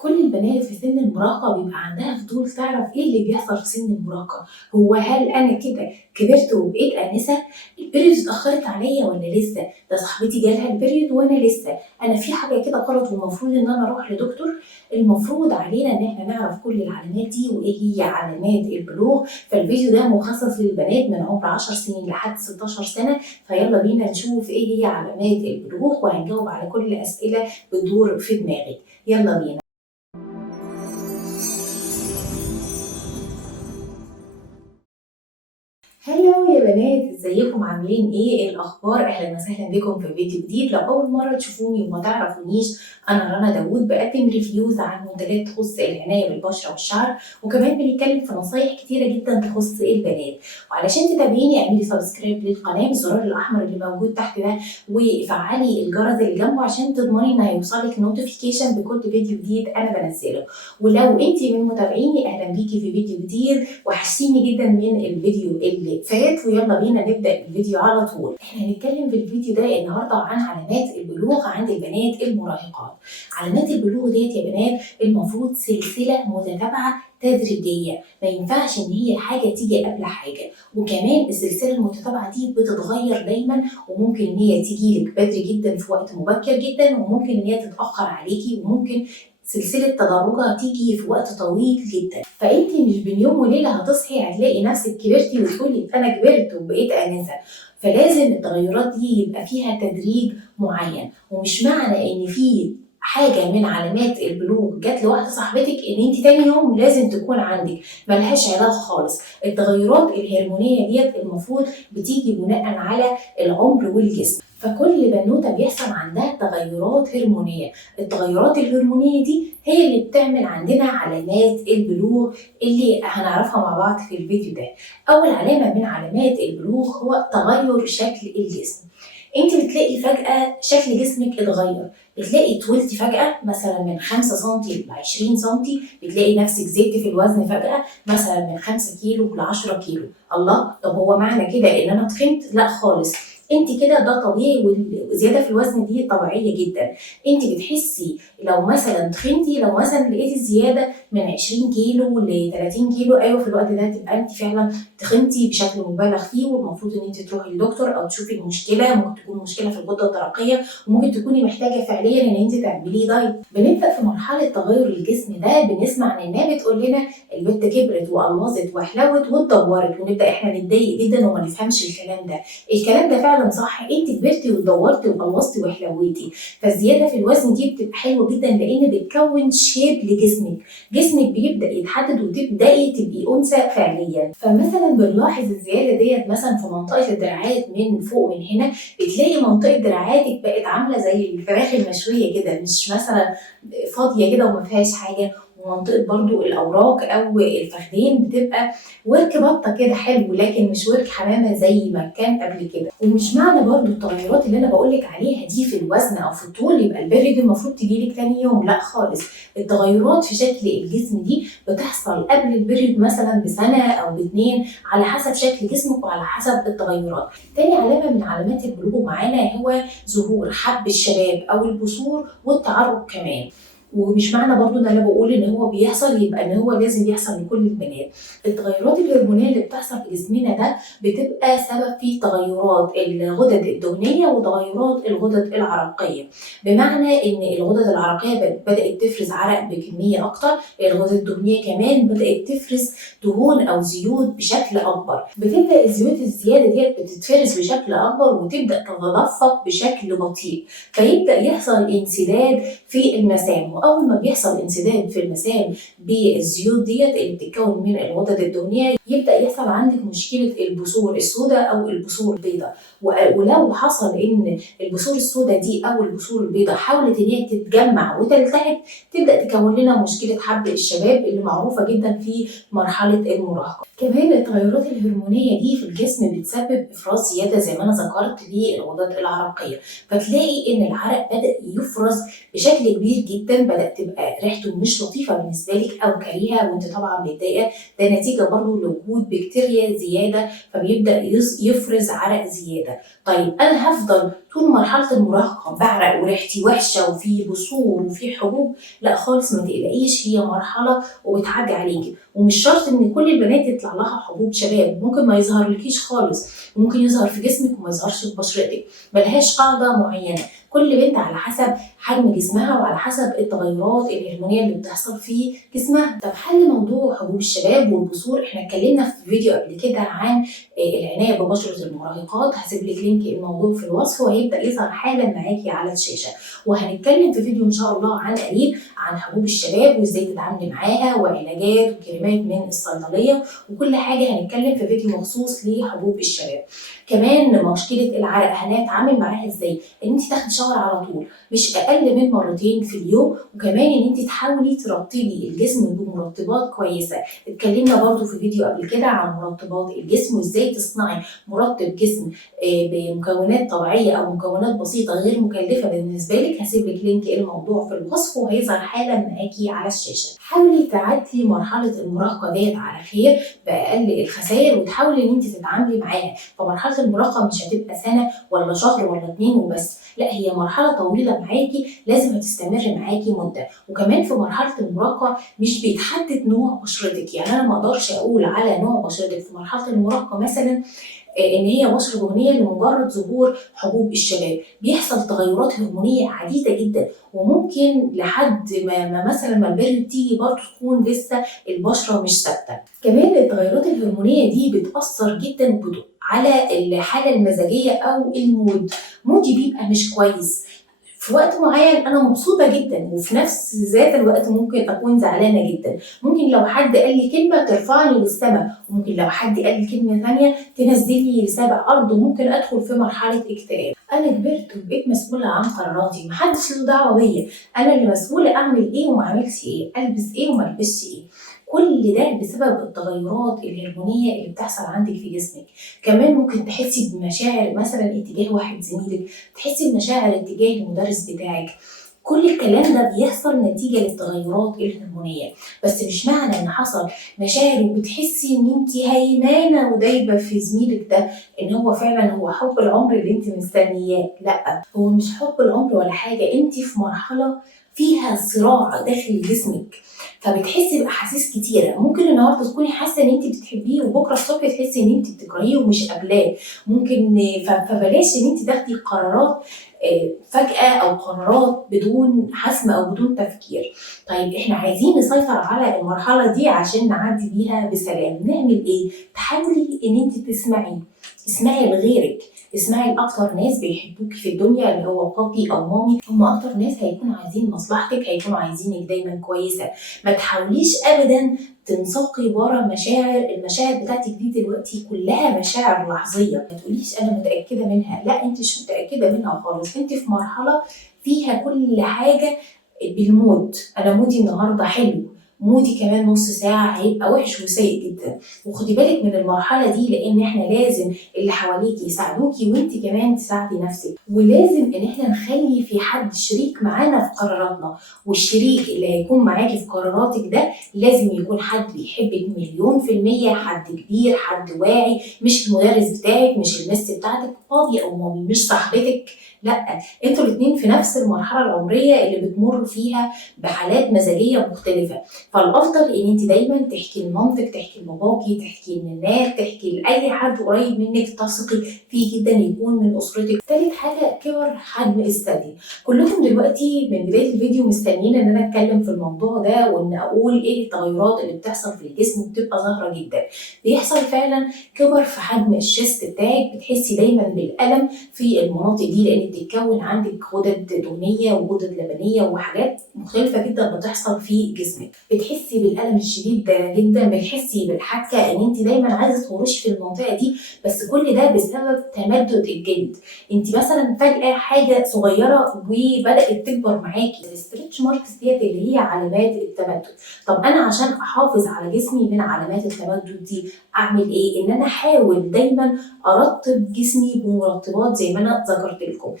كل البنات في سن المراهقة بيبقى عندها فضول تعرف ايه اللي بيحصل في سن المراهقة. هو هل انا كده كبرت وبقيت انسة؟ البريود اتأخرت عليا ولا لسه؟ ده صاحبتي جالها البريود وانا لسه. انا في حاجة كده غلط والمفروض ان انا اروح لدكتور. المفروض علينا ان احنا نعرف كل العلامات دي وايه هي علامات البلوغ. فالفيديو ده مخصص للبنات من عمر 10 سنين لحد 16 سنة. فيلا بينا نشوف ايه هي علامات البلوغ وهنجاوب على كل الاسئلة بتدور في دماغك. يلا بينا. هلو يا بنات، ازيكم عاملين ايه الاخبار؟ اهلا وسهلا بكم في فيديو جديد. لو اول مره تشوفوني وما تعرفونيش، انا رنا داوود، بقدم ريفيوز عن منتجات تخص العنايه بالبشره والشعر، وكمان بنتكلم في نصايح كتيره جدا تخص البنات. وعلشان تتابعيني اعملي سبسكرايب للقناه بالزرار الاحمر اللي موجود تحت ده، وفعلي الجرس اللي جنبه عشان تضمني ان هيوصلك نوتيفيكيشن بكل فيديو جديد انا بنزله. ولو انت من متابعيني، اهلا بيكي في فيديو جديد، وحشتيني جدا من الفيديو اللي فات. ويلا بينا نبدا الفيديو على طول. احنا هنتكلم في الفيديو ده النهارده عن علامات البلوغ عند البنات المراهقات. علامات البلوغ ديت يا بنات المفروض سلسله متتابعه تدريجيه، ما ينفعش ان هي حاجه تيجي قبل حاجه. وكمان السلسله المتتابعه دي بتتغير دايما، وممكن ان هي تيجي لك بدري جدا في وقت مبكر جدا، وممكن ان هي تتاخر عليكي، وممكن سلسله تدرجها تيجي في وقت طويل جدا. فانت مش بين يوم وليله هتصحي هتلاقي نفسك كبرتي وتقولي انا كبرت وبقيت انسه. فلازم التغيرات دي يبقى فيها تدريج معين، ومش معنى ان في حاجه من علامات البلوغ جت لواحده صاحبتك ان انت تاني يوم لازم تكون عندك. ملهاش علاقه خالص. التغيرات الهرمونيه ديت المفروض بتيجي بناء على العمر والجسم. فكل بنوته بيحصل عندها تغيرات هرمونيه. التغيرات الهرمونيه دي هي اللي بتعمل عندنا علامات البلوغ اللي هنعرفها مع بعض في الفيديو ده. اول علامه من علامات البلوغ هو تغير شكل الجسم. انت بتلاقي فجاه شكل جسمك اتغير، بتلاقي طولتي فجاه مثلا من 5 سم ل 20 سم، بتلاقي نفسك زدتي في الوزن فجاه مثلا من 5 كيلو ل 10 كيلو. الله، طب هو معنى كده ان انا تخنت؟ لا خالص. انت كده ده طبيعي، والزياده في الوزن دي طبيعيه جدا. انت بتحسي لو مثلا تخنتي، لو مثلا لقيتي زياده من 20 كيلو ل 30 كيلو، ايوه في الوقت ده تبقى انت فعلا تخنتي بشكل مبالغ فيه، والمفروض ان انت تروحي للدكتور او تشوفي المشكله. ممكن تكون مشكله في الغده الدرقيه، وممكن تكوني محتاجه فعليا ان انت تعملي دايت. بنبدا في مرحله تغير الجسم ده بنسمع ان الناس بتقول لنا البت كبرت وقلوظت وحلوت واتدورت، ونبدا احنا نتضايق جدا وما نفهمش الكلام ده. الكلام ده فعلا صح، انت كبرتي واتدورتي وقلوظتي وحلويتي. فالزياده في الوزن دي بتبقى حلوه جدا لان بتكون شيب لجسمك. جسمك بيبدا يتحدد وتبداي تبقي انثى فعليا. فمثلا بنلاحظ الزياده ديت مثلا في منطقه الدراعات من فوق من هنا، بتلاقي منطقه دراعاتك بقت عامله زي الفراخ المشويه كده، مش مثلا فاضيه كده وما فيهاش حاجه. ومنطقه برضو الاوراق او الفخذين بتبقى ورك بطه كده حلو، لكن مش ورك حمامه زي ما كان قبل كده. ومش معنى برضو التغيرات اللي انا بقولك عليها دي في الوزن او في الطول يبقى البرد المفروض تجيلك تاني يوم، لا خالص. التغيرات في شكل الجسم دي بتحصل قبل البرد مثلا بسنه او باتنين، على حسب شكل جسمك وعلى حسب التغيرات. تاني علامه من علامات البلوغ معانا هو ظهور حب الشباب او البثور والتعرق كمان. ومش معنى برضو ان انا بقول ان هو بيحصل يبقى ان هو لازم يحصل لكل البنات. التغيرات الهرمونيه اللي بتحصل في جسمنا ده بتبقى سبب في تغيرات الغدد الدهنيه وتغيرات الغدد العرقيه. بمعنى ان الغدد العرقيه بدات تفرز عرق بكميه اكتر، الغدد الدهنيه كمان بدات تفرز دهون او زيوت بشكل اكبر. بتبدا الزيوت الزياده ديت بتتفرز بشكل اكبر وتبدا تتدفق بشكل بطيء، فيبدا يحصل انسداد في المسام. واول ما بيحصل انسداد في المسام بالزيوت ديت اللي بتتكون من الغدد الدهنيه، يبدا يحصل عندك مشكله البثور السوداء او البثور البيضاء. ولو حصل ان البثور السوداء دي او البثور البيضاء حاولت ان هي تتجمع وتلتهب، تبدا تكون لنا مشكله حب الشباب اللي معروفه جدا في مرحله المراهقه. كمان التغيرات الهرمونيه دي في الجسم بتسبب افراز زياده زي ما انا ذكرت للغدد العرقيه، فتلاقي ان العرق بدا يفرز بشكل كبير جدا بدأ تبقى ريحته مش لطيفة بالنسبة لك أو كريهة وأنت طبعا متضايقة، ده نتيجة برضه لوجود بكتيريا زيادة فبيبدأ يفرز عرق زيادة. طيب أنا هفضل طول مرحلة المراهقة بعرق وريحتي وحشة وفي بثور وفي حبوب؟ لا خالص، ما تقلقيش، هي مرحلة وبتعدي عليكي، ومش شرط ان كل البنات يطلع لها حبوب شباب، ممكن ما يظهرلكيش خالص، ممكن يظهر في جسمك وما يظهرش في بشرتك، ملهاش قاعدة معينة، كل بنت على حسب حجم جسمها وعلى حسب التغيرات الهرمونية اللي بتحصل في جسمها. طب حل موضوع حبوب الشباب والبثور، احنا اتكلمنا في فيديو قبل كده عن العناية ببشرة المراهقات، هسيب لك لينك الموضوع في الوصف وهيبدأ يظهر حالا معاكي على الشاشة. وهنتكلم في فيديو ان شاء الله عن قريب عن حبوب الشباب وازاي تتعاملي معاها وعلاجات وكريمات من الصيدلية وكل حاجة، هنتكلم في فيديو مخصوص لحبوب الشباب. كمان مشكلة العرق هنتعامل معاها ازاي؟ ان انت تاخدي شاور على طول مش اقل من مرتين في اليوم، وكمان ان انت تحاولي ترطبي الجسم بمرطبات كويسة. اتكلمنا برضو في فيديو قبل كده عن مرطبات الجسم وازاي تصنعي مرطب جسم بمكونات طبيعية او مكونات بسيطة غير مكلفة بالنسبة لك، هسيب لك لينك الموضوع في الوصف وهيظهر حالا معاكي على الشاشة. حاولي تعدي مرحلة المراهقة ديت على خير بأقل الخسائر، وتحاولي ان انت تتعاملي معاها. فمرحلة المراهقة مش هتبقى سنة ولا شهر ولا 2 وبس، لا هي مرحلة طويلة معاكي لازم هتستمر معاكي مدة. وكمان في مرحلة المراهقة مش بيتحدد نوع بشرتك، يعني انا ما اقدرش اقول على نوع بشرتك في مرحلة المراهقة مثلا ان هي بشره دهنيه لمجرد ظهور حبوب الشباب، بيحصل تغيرات هرمونيه عديده جدا، وممكن لحد ما مثلا ما البيريود تيجي برضه تكون لسه البشره مش ثابته. كمان التغيرات الهرمونيه دي بتاثر جدا على الحاله المزاجيه او المود. مودي بيبقى مش كويس في وقت معين، انا مبسوطه جدا، وفي نفس ذات الوقت ممكن اكون زعلانه جدا. ممكن لو حد قال لي كلمه ترفعني للسماء، وممكن لو حد قال لي كلمه ثانيه تنزلني لسابع ارض، وممكن ادخل في مرحله اكتئاب. انا كبرت وبقيت مسؤوله عن قراراتي، محدش له دعوه بيا، انا اللي مسؤوله اعمل ايه وما اعملش ايه، البس ايه وما البسش ايه. كل ده بسبب التغيرات الهرمونيه اللي بتحصل عندك في جسمك. كمان ممكن تحسي بمشاعر مثلا اتجاه واحد زميلك، تحسي بمشاعر اتجاه المدرس بتاعك. كل الكلام ده بيحصل نتيجه للتغيرات الهرمونيه، بس مش معنى ان حصل مشاعر وبتحسي ان انت هيمانه ودايبه في زميلك ده ان هو فعلا هو حب العمر اللي انت مستنياه. لا، هو مش حب العمر ولا حاجه، انت في مرحله فيها صراع داخل جسمك، فبتحسي باحاسيس كتيره. ممكن النهارده تكوني حاسه ان انت بتحبيه وبكره الصبح تحسي ان انت بتكرهيه ومش قابلاه. ممكن فبلاش ان انت تاخدي قرارات فجأة أو قرارات بدون حسم أو بدون تفكير. طيب إحنا عايزين نسيطر على المرحلة دي عشان نعدي بيها بسلام، نعمل إيه؟ تحاولي إن أنت اسمعي لغيرك، اسمعي لأكتر ناس بيحبوكي في الدنيا اللي هو بابي أو مامي، هم أكتر ناس هيكونوا عايزين مصلحتك، هيكونوا عايزينك دايما كويسة. ما تحاوليش أبدا تنساقي ورا المشاعر بتاعتك دي دلوقتي كلها مشاعر لحظيه، ما تقوليش انا متاكده منها، لا انت مش متاكده منها خالص، انت في مرحله فيها كل حاجه بالمود. انا مودي النهارده حلو، مودي كمان نص ساعه هيبقى وحش وسيء جدا. وخدي بالك من المرحله دي، لان احنا لازم اللي حواليكي يساعدوكي وانت كمان تساعدي نفسك، ولازم ان احنا نخلي في حد شريك معانا في قراراتنا. والشريك اللي هيكون معاكي في قراراتك ده لازم يكون حد بيحبك 1,000,000%، حد كبير، حد واعي، مش المدرس بتاعك، مش المس بتاعتك، بابي او مامي، مش صاحبتك، لا، انتوا الاتنين في نفس المرحله العمريه اللي بتمر فيها بحالات مزاجيه مختلفه. فالافضل ان انت دايما تحكي لمامتك، تحكي لباباكي، تحكي للناس، تحكي لاي حد قريب منك تثقي فيه جدا يكون من اسرتك. تالت حاجه كبر حجم الثدي. كلكم دلوقتي من بدايه الفيديو مستنيين ان انا اتكلم في الموضوع ده وان اقول ايه التغيرات اللي بتحصل في الجسم وبتبقى ظاهره جدا. بيحصل فعلا كبر في حجم الشيست بتاعك، بتحسي دايما بالالم في المناطق دي لان بتتكون عندك غدد دهنيه وغدد لبنيه وحاجات مختلفه جدا بتحصل في جسمك. بتحسي بالالم الشديد ده جدا، بتحسي بالحكه ان انت دايما عايزه تهرشي في المنطقه دي، بس كل ده بسبب تمدد الجلد. انت مثلا فجاه حاجه صغيره وبدات تكبر معاكي، الستريتش ماركس ديت اللي هي علامات التمدد. طب انا عشان احافظ على جسمي من علامات التمدد دي اعمل ايه؟ ان انا احاول دايما ارطب جسمي بمرطبات زي ما انا ذكرت لكم.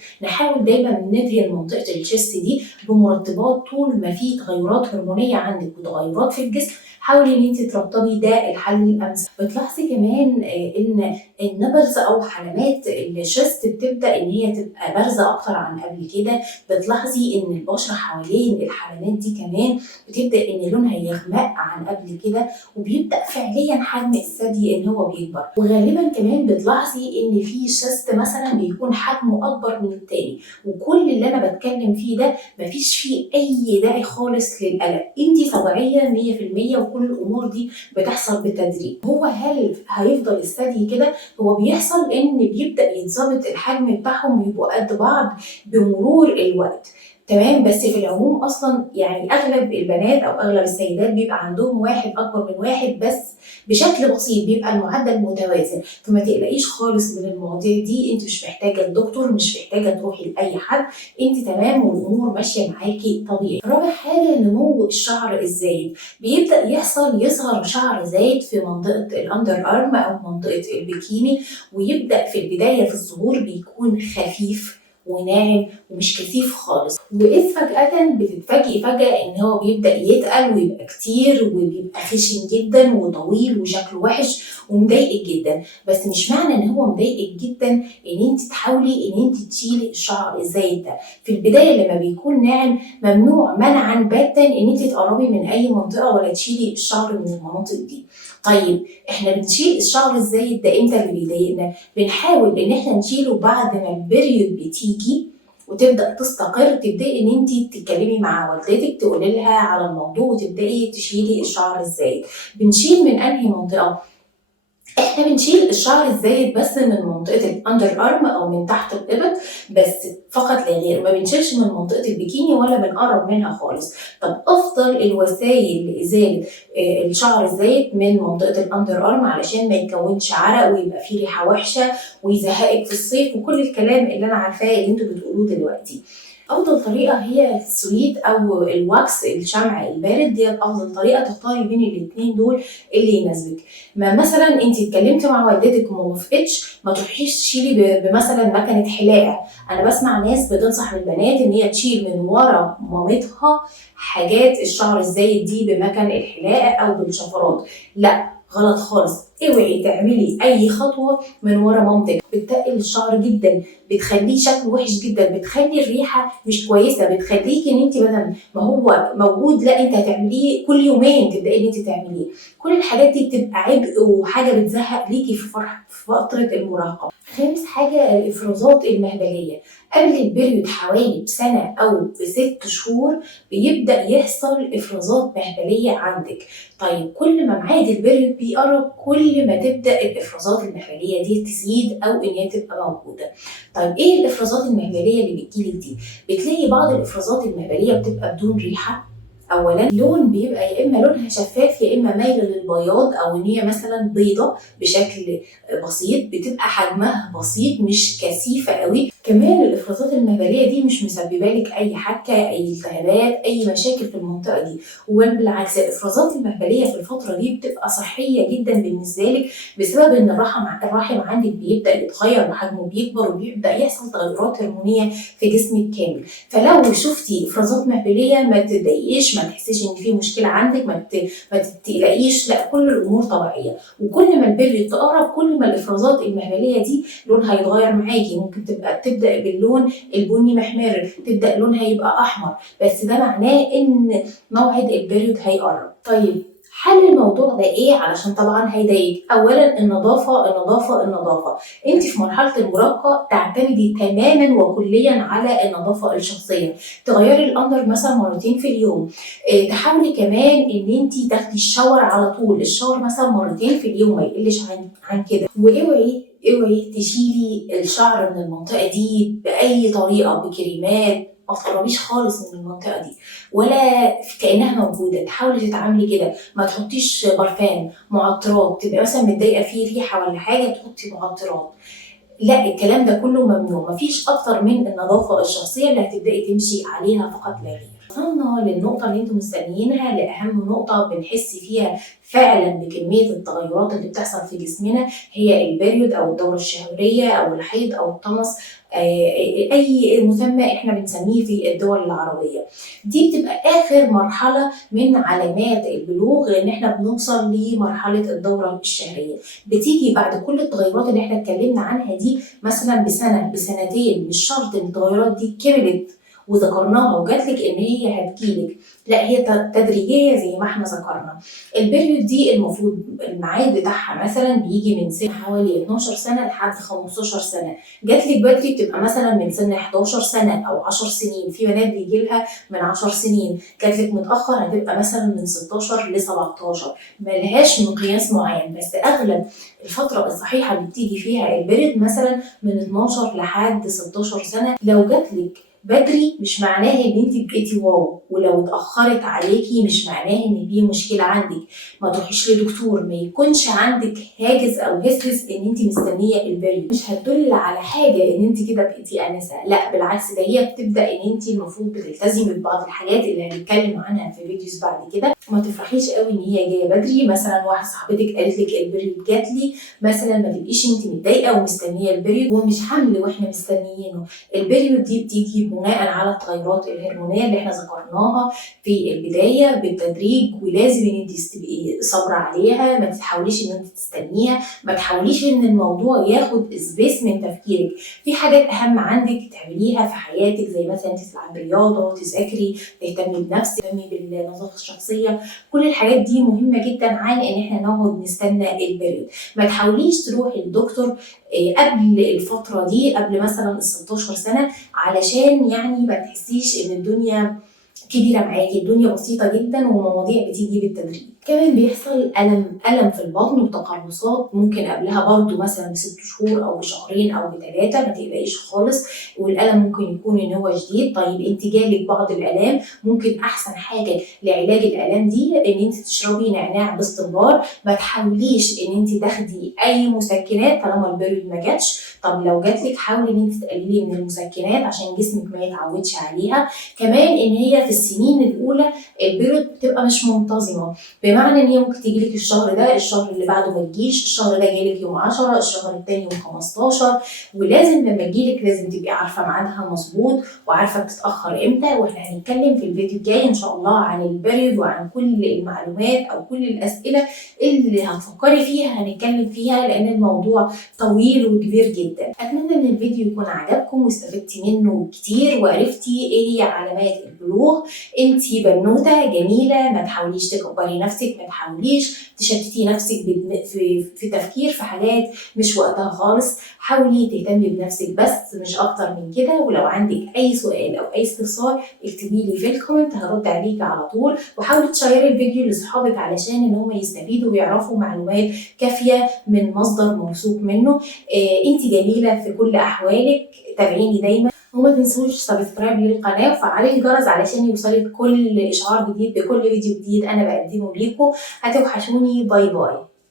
نحاول دايما ندهن منطقه الشيست دي بمرطبات. طول ما في تغيرات هرمونيه عندك وتغيرات في الجسم حاولي ان انت ترطبي، ده الحل الامثل. بتلاحظي كمان ان النبلز او علامات الشيست بتبدا ان هي تبقى بارزه اكتر عن قبل كده. بتلاحظي ان البشره حوالين الحلمات دي كمان بتبدا ان لونها يغمق عن قبل كده، وبيبدا فعليا حجم الثدي ان هو بيكبر. وغالبا كمان بتلاحظي ان في شيست مثلا بيكون حجمه اكبر من التاني. وكل اللي انا بتكلم فيه ده مفيش فيه اي داعي خالص للقلق، انت طبيعيه 100%، وكل الامور دي بتحصل بالتدريج. هو هل هيفضل الثدي كده؟ هو بيحصل ان بيبدا يتظبط الحجم بتاعهم ويبقوا قد بعض بمرور الوقت، تمام. بس في العموم اصلا يعني اغلب البنات او اغلب السيدات بيبقى عندهم واحد اكبر من واحد، بس بشكل بسيط بيبقى المعدل متوازن. فما تقلقيش خالص من المواضيع دي، انت مش محتاجه لدكتور، مش محتاجه تروحي لاي حد، انت تمام والامور ماشيه معاكي طبيعي. رابع حاجه نمو الشعر الزايد. بيبدا يظهر شعر زايد في منطقه الاندر ارم او منطقه البيكيني، ويبدا في البدايه في الظهور بيكون خفيف وناعم ومش كثيف خالص، واذ فجأة بتتفاجئي فجأة ان هو بيبدأ يتقل ويبقى كتير وبيبقى خشن جدا وطويل وشكله وحش ومضايقك جدا. بس مش معنى ان هو مضايقك جدا ان انت تحاولي ان انت تشيلي الشعر الزايد ده. في البداية لما بيكون ناعم ممنوع منعا باتا ان انت تقربي من اي منطقة ولا تشيلي الشعر من المناطق دي. طيب احنا بنشيل الشعر الزايد ده امتى اللي بيضايقنا؟ بنحاول ان احنا نشيله بعد ما البريود بتيجي وتبدا تستقر، تبداي ان انت تتكلمي مع والدتك تقولي لها على الموضوع وتبداي تشيلي الشعر الزايد. بنشيل من انهي منطقه؟ احنا بنشيل الشعر الزايد بس من منطقه الاندر ارم او من تحت الابط بس فقط لا غير، ما بنشيلش من منطقه البيكيني ولا بنقرب منها خالص. طب افضل الوسائل لازاله الشعر الزايد من منطقه الاندر ارم علشان ما يتكونش عرق ويبقى فيه ريحه وحشه ويزهقك في الصيف وكل الكلام اللي انا عارفاه اللي انتوا بتقولوه دلوقتي، افضل طريقه هي السويت او الواكس الشمع البارد. ديت افضل طريقه تختاري بين الاثنين دول اللي يناسبك. ما مثلا انت اتكلمتي مع والدتك وما وافقتش، ما تروحيش تشيلي بمثلا مكنه حلاقه. انا بسمع ناس بتنصح البنات ان هي تشيل من ورا مامتها حاجات الشعر الزايد دي بمكن الحلاقه او بالشفرات. لا غلط خالص، اوعي تعملي اي خطوه من ورا مامتك، بتقل الشعر جدا، بتخليه شكله وحش جدا، بتخلي الريحه مش كويسه، بتخليكي ان انت بدل ما هو موجود لا انت هتعمليه كل يومين تبداي ان انت تعمليه. كل الحاجات دي بتبقى عبء وحاجه بتزهق ليكي في فتره المراهقه. خامس حاجه الافرازات المهبليه. قبل البريود حوالي بسنه او ب6 شهور بيبدا يحصل افرازات مهبليه عندك. طيب كل ما ميعاد البريود بيقرب كل ما تبدا الافرازات المهبليه دي تزيد او ان هي تبقى موجوده. طيب ايه الافرازات المهبليه اللي بتجيلك دي؟ بتلاقي بعض الافرازات المهبليه بتبقى بدون ريحه. اولا لون بيبقى يا اما لونها شفاف يا اما مايله للبياض، او ان هي مثلا بيضه بشكل بسيط، بتبقى حجمها بسيط مش كثيفه قوي. كمان الافرازات المهبليه دي مش مسببه لك اي حكه اي التهابات اي مشاكل في المنطقه دي، بل بالعكس الافرازات المهبليه في الفتره دي بتبقى صحيه جدا بالنسبه لك، بسبب ان الرحم عندك بيبدا يتغير وحجمه بيكبر وبيبدا يحصل تغيرات هرمونيه في جسمك كامل. فلو شفتي افرازات مهبليه ما تتضايقيش، ما تحسيش ان في مشكله عندك، ما تقلقيش، لا كل الامور طبيعيه. وكل ما البريود تقرب كل ما الافرازات المهبليه دي لونها يتغير معاكي، ممكن تبدا باللون البني محمر، تبدا لونها يبقى احمر، بس ده معناه ان موعد البريود هيقرب. طيب حل الموضوع ده ايه؟ علشان طبعا هيضايقك. اولا النظافه النظافه النظافه. انت في مرحله المراهقه تعتمدي تماما وكليا على النظافه الشخصيه، تغيري الاندر مثلا مرتين في اليوم. تحاولي كمان ان انت تاخدي الشاور على طول، الشاور مثلا مرتين في اليوم ما يقلش عن كده. اوعي تشيلي الشعر من المنطقه دي باي طريقه، بكريمات ما تقربيش خالص من المنطقه دي ولا كانها موجوده. تحاولي تتعاملي كده، ما تحطيش برفان معطرات، تبقى مثلا متضايقه فيه ريحه ولا حاجه تحطي معطرات، لا الكلام ده كله ممنوع. مفيش اكتر من النظافه الشخصيه اللي هتبداي تمشي عليها فقط لا غير. وصلنا للنقطه اللي انتم مستنيينها، لاهم نقطه بنحس فيها فعلا بكميه التغيرات اللي بتحصل في جسمنا، هي البريود او الدوره الشهريه او الحيض او الطمس اي مسمى احنا بنسميه في الدول العربيه. دي بتبقى اخر مرحله من علامات البلوغ، ان احنا بنوصل لمرحله الدوره الشهريه. بتيجي بعد كل التغيرات اللي احنا اتكلمنا عنها دي مثلا بسنه بسنتين. مش شرط ان التغيرات دي كملت وذكرناها وجات لك ان هي هتجيلك، لا هي تدريجيه زي ما احنا ذكرنا. البيريود دي المفروض الميعاد بتاعها مثلا بيجي من سن حوالي 12 سنه لحد 15 سنه. جات لك بدري بتبقى مثلا من سن 11 سنه او 10 سنين، في بنات بيجي لها من 10 سنين. جات لك متاخر هتبقى مثلا من 16 ل 17. ملهاش مقياس معين، بس اغلب الفتره الصحيحه اللي بتيجي فيها البيريود مثلا من 12 لحد 16 سنه. لو جات لك بدري مش معناه ان انت بقيتي واو، ولو اتاخرت عليكي مش معناه ان في مشكله عندك. ما تروحيش لدكتور، ما يكونش عندك هاجس او هسس ان انت مستنيه البريود، مش هتدل على حاجه ان انت كده بقيتي انسه. لا بالعكس، ده هي بتبدا ان انت المفروض بتلتزمي ببعض الحاجات اللي هنتكلم عنها في فيديوز بعد كده. ما تفرحيش قوي ان هي جايه بدري. مثلا واحده صاحبتك قالت لك البريود جات لي، مثلا ما تبقيش انت متضايقه ومستنيه البريود، ومش حمل واحنا مستنيينه. البريود دي بتيجي بناء على التغيرات الهرمونيه اللي احنا ذكرناها في البدايه بالتدريج، ولازم ان انت تبقي صابره عليها. ما تحاوليش ان انت تستنيها، ما تحاوليش ان الموضوع ياخد سبيس من تفكيرك. في حاجات اهم عندك تعمليها في حياتك، زي مثلا انت تلعبي رياضه، تذاكري، تهتمي بنفسك، تهتمي بالنظافه الشخصيه. كل الحاجات دي مهمه جدا عن ان احنا نقعد نستنى البريود. ما تحاوليش تروحي للدكتور قبل الفتره دي، قبل مثلا ال 16 سنه، علشان يعني ما تحسيش ان الدنيا كبيره معاكي. الدنيا بسيطه جدا ومواضيع بتيجي بالتدريج. كمان بيحصل الم في البطن وتقلصات، ممكن قبلها برضو مثلا ب6 شهور او بشهرين او ب3. ما تقلقيش خالص، والالم ممكن يكون ان هو شديد. طيب انت جالك بعض الالام، ممكن احسن حاجه لعلاج الالام دي ان انت تشربي نعناع باستمرار. ما تحاوليش ان انت تاخدي اي مسكنات طالما البريود ما جاتش. طب لو جاتلك حاولي ان انت تقللي من المسكنات عشان جسمك ما يتعودش عليها. كمان ان هي في السنين الاولى البيريود بتبقى مش منتظمه، بمعنى ان هي ممكن تجيلك الشهر ده، الشهر اللي بعده ما تجيش، الشهر ده جالك يوم 10، الشهر الثاني يوم 15. ولازم لما تجيلك لازم تبقي عارفه ميعادها مظبوط وعارفه بتتاخر امتى. واحنا هنتكلم في الفيديو الجاي ان شاء الله عن البيريود وعن كل المعلومات او كل الاسئله اللي هتفكري فيها هنتكلم فيها، لان الموضوع طويل وكبير جدا. اتمنى ان الفيديو يكون عجبكم واستفدتي منه كتير وعرفتي ايه هي علامات البلوغ. انتي بنوته جميله، ما تحاوليش تكبري نفسك، ما تحاوليش تشتتي نفسك في تفكير في حاجات مش وقتها خالص. حاولي تهتمي بنفسك بس، مش اكتر من كده. ولو عندك اي سؤال او اي استفسار اكتبي لي في الكومنت، هرد عليكي على طول. وحاولي تشيري الفيديو لاصحابك علشان ان هم يستفيدوا ويعرفوا معلومات كافيه من مصدر موثوق منه. انتي جميله في كل احوالك. تابعيني دايما، وما تنسوش سبسكرايب للقناه وفعلي الجرس علشان يوصلك كل اشعار جديد بكل فيديو جديد انا بقدمه ليكم. هتوحشوني. باي باي.